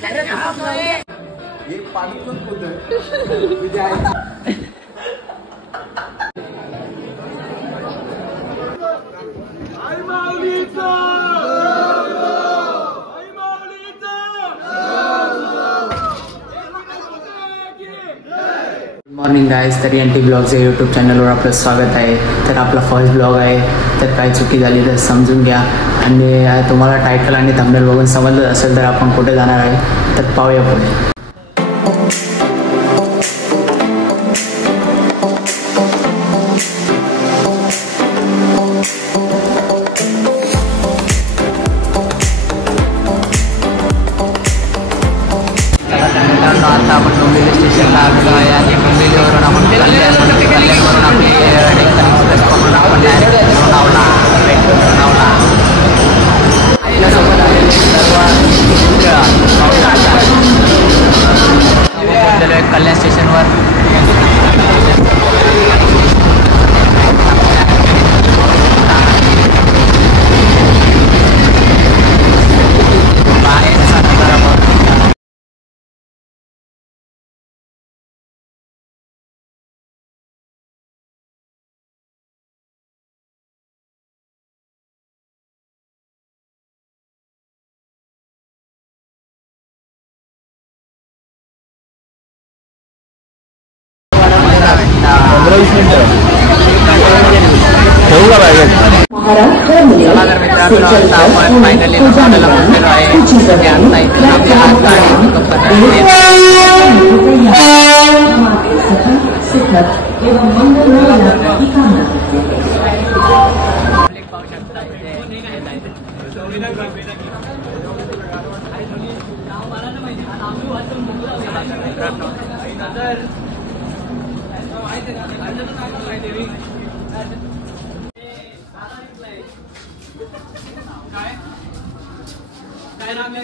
ये पाणी पण होतं. मॉर्निंग गाइस, तर एन टी ब्लॉग्स या यूट्यूब चॅनलवर आपलं स्वागत आहे. तर आपला फर्स्ट ब्लॉग आहे, तर काही चुकी झाली तर समजून घ्या. आणि तुम्हाला टायटल आणि थंबनेल बघून समजलं असेल तर आपण कुठे जाणार आहे, तर पाहूया पुढे. आता आपण डोंबिवली स्टेशनला आलेलो आहे आणि डोंबिवलीवरून आपण कल्याणवरून आपली एक्सप्रेस पकडून आपण डायरेक्ट लोणावळा आईलासोबत आलेले सर्व कल्याण स्टेशनवर. फायनली लोणावळ्याला पोहोचलेलो आहे. आता इथे आपली आज गाडी पाहू शकता.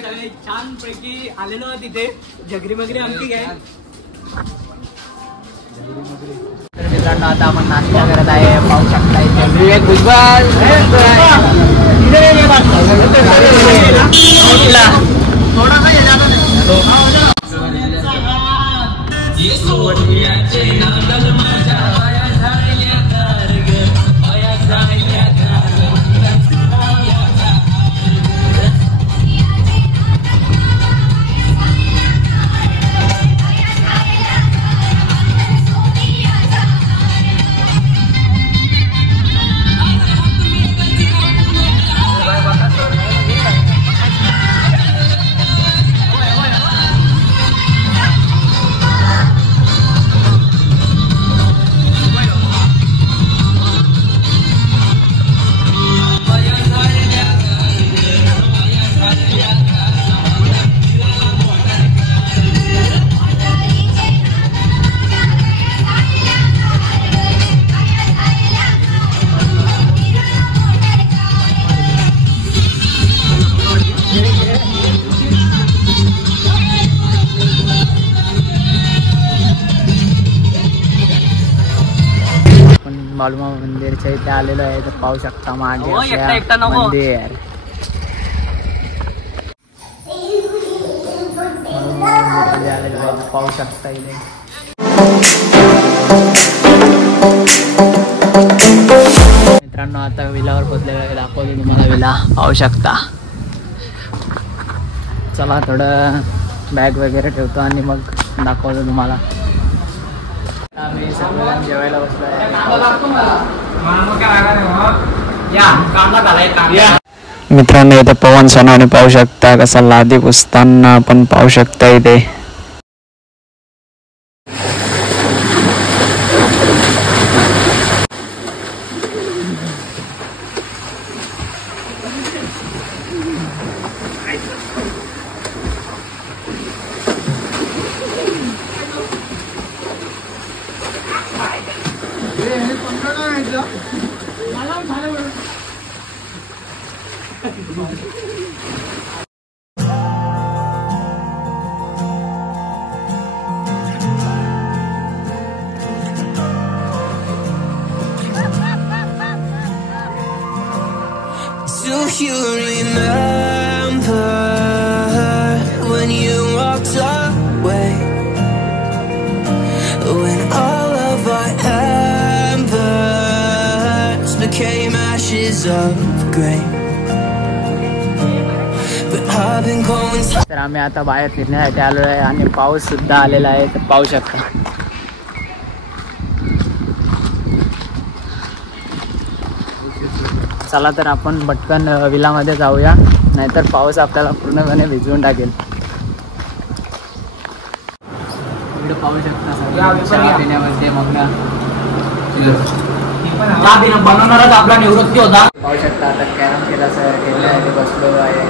सगळे छान पैकी आलेलो तिथे जगरी मगरी आमची काय. तर मित्रांनो, आता आपण नाश्ता करत आहे. पाहू शकता इथे विवेक भुजबळ. बाळूमा मंदिरच्या इथे आलेलो आहे. तर पाहू शकता मागे मंदिर. पाहू शकता इथे. मित्रांनो, आता विलावर पोचलेला दाखवतो तुम्हाला. विला पाहू शकता. चला थोडं बॅग वगैरे ठेवतो आणि मग दाखवतो तुम्हाला. आम्ही सर्वजण जेवायला बसलो आहे. मित्रांनो, इथे पवन सोनावणे पाहू शकता. कसा लादी पुसताना पण पाहू शकता इथे. Do you remember when you तर आम्ही आता बाहेर फिरण्यासाठी आलो आहे आणि पाऊस सुद्धा आलेला आहे, तर पाहू शकता. चला तर आपण पटकन विलामध्ये जाऊया, नाहीतर पाऊस आपल्याला पूर्णपणे भिजवून टाकेल. इकडे पाहू शकता चहा पिण्यामध्ये मग्न. बनवणारच आपला निवृत्ती होता. पाहू शकता आता कॅरम खेळण्यासाठी बसलो आहे.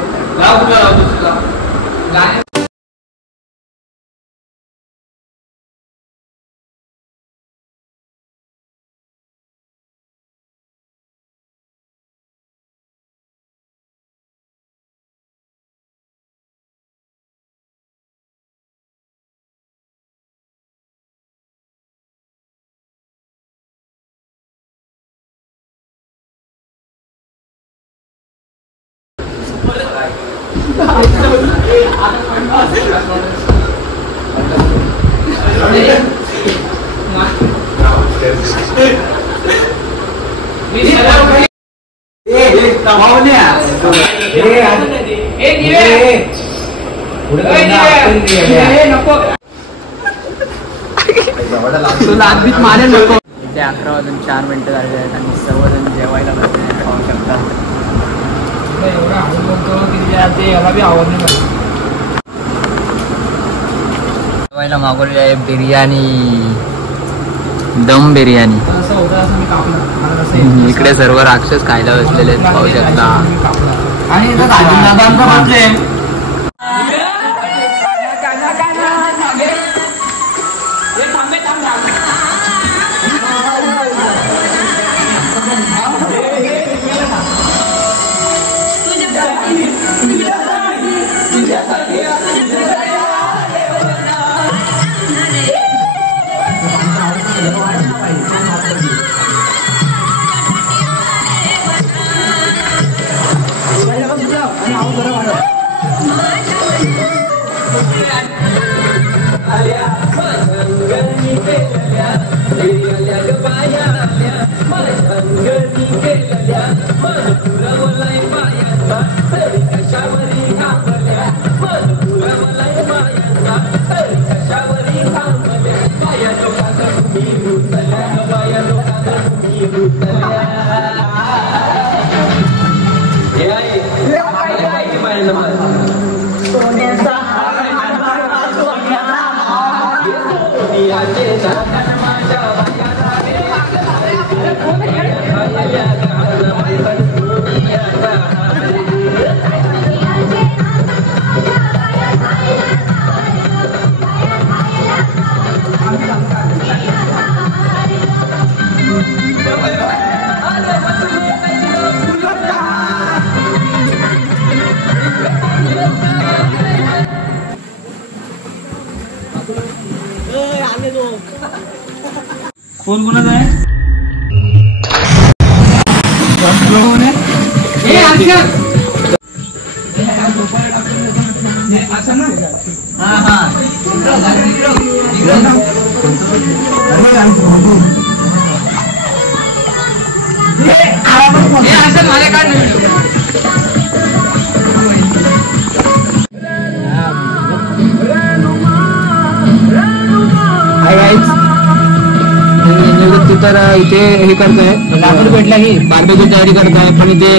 तुला आधीच मारेल नको. इथे 11 वाजून 4 मिनिटं झाले आहेत आणि सर्वजण जेवायला बसले पाहू शकता. एवढा आवड बोलतो की ते याला बी आवड नाही. जेवायला मागवली आहे बिर्याणी, दम बिर्याणी. असं होतं असं मी कापलं. इकडे सर्व राक्षस खायला बसलेले आहेत पाहू शकता. आणि इथं दादा बसले. फोन कोणाचा आहे? तर इथे हे करतोय लाकूड भेटला की बार्बेक्यू तयारी करताय, पण इथे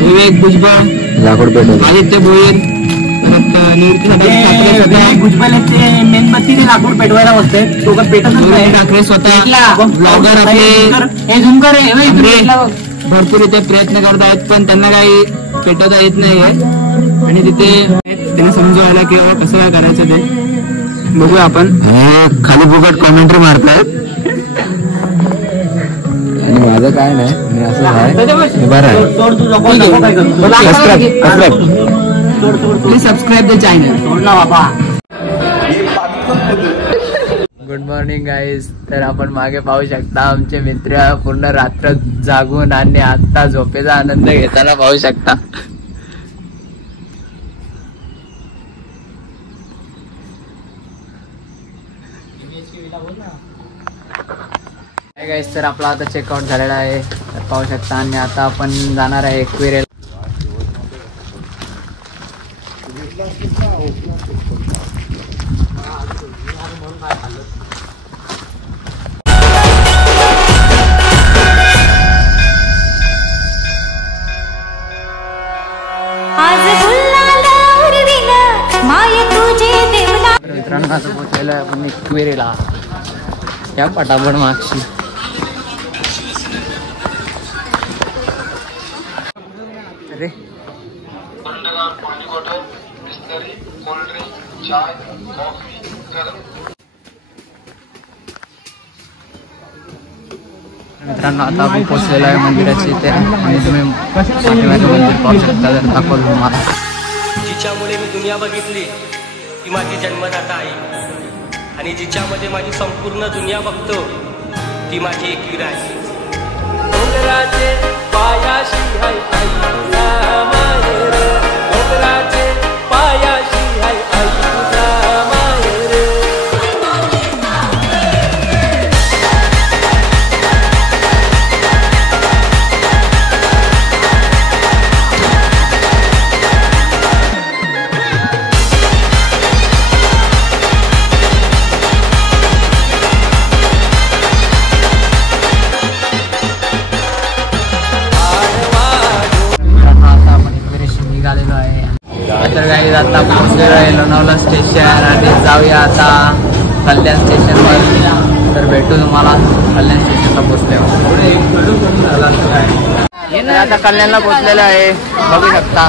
विवेक भुजबळ, लाकूड भेटत आदित्य भोईर, भुजबळ ते मेणबत्तीने लाकूड पेटवायला बसते. दोघं पेटत ठाकरे स्वतः ब्लॉगर भरपूर इथे प्रयत्न करत आहेत, पण त्यांना काही पेटवता येत नाहीये. आणि तिथे त्यांना समजवायला की कसं काय करायचं ते बघूया आपण. खाली फुकट कॉमेंट्री मारतायत आणि माझं काय नाही, मी असं आहे बरं आहे. Please subscribe the channel. सोडला बाबा. Good morning guys. तर आपण मागे पाहू शकता आमचे मित्र पूर्ण रात्र जागून आणि आता झोपेचा आनंद घेताना पाहू शकता. गाईस तर आपला आता चेकआउट झालेला आहे तर पाहू शकता आणि आता आपण जाणार आहे एक्वेरियम. मित्रांनो आता पोहोचलेलो आहे आपण एक्वेरियमला. या पटापट मागशी अरे मित्रांनो आता आपण पोहोचलेलो आहे मंदिराच्या इथे आणि तुम्ही पाठीमागे मंदिर पाहू शकता. जर दाखवलं तुम्हाला जिच्यामुळे मी दुनिया बघितली ती माझी जन्मदाता आई आणि जिच्यामध्ये माझी संपूर्ण दुनिया बघतो ती माझी एकवीर आहे. डोंगराचे पायाशी हाय आई तुझा माहेर, डोंगराचे पायाशी हाय आई तुझा माहेर. निघालेलो आहे तर काही आता पोहोचलेलो आहे लोणावळा स्टेशन आणि जाऊया आता कल्याण स्टेशनवर. तर भेटू तुम्हाला कल्याण स्टेशनला पोहोचल्यावर. आता कल्याणला पोहोचलेलो आहे बघू शकता.